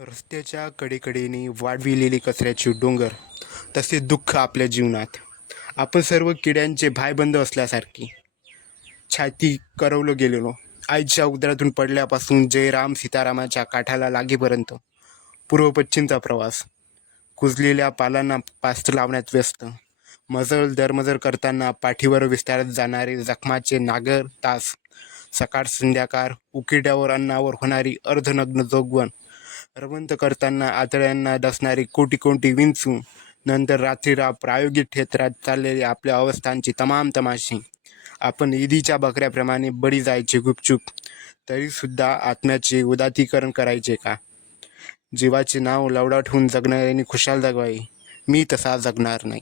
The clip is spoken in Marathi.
रस्त्याच्या कडेकडेने वाढविलेली कचऱ्याची डोंगर तसे दुःख आपल्या जीवनात. आपण सर्व किड्यांचे भायबंद असल्यासारखी छाती करवलं गेलेलो. आईच्या उदरातून पडल्यापासून जयराम सीतारामाच्या काठाला लागेपर्यंत पूर्व पश्चिमचा प्रवास. कुजलेल्या पालांना पास्त लावण्यात व्यस्त. मजल दरमजल करताना पाठीवर विस्तारत जाणारे जखमाचे नागर तास सकाळ संध्याकाळ उकिड्यावर अन्नावर होणारी अर्धनग्न जोगवण रवंत करताना आतड्यांना डसणारी कोटी कोटी विंचू नंतर रात्रीरा प्रायोगिक क्षेत्रात चाललेले आपल्या अवस्थांची तमाम तमाशी. आपण ईदीच्या बकऱ्याप्रमाणे बळी जायचे गुपचूप तरीसुद्धा आत्म्याचे उदातीकरण करायचे का? जीवाचे नाव लवडा ठेवून जगणाऱ्यांनी खुशाल जगवाई मी तसा जगणार नाही.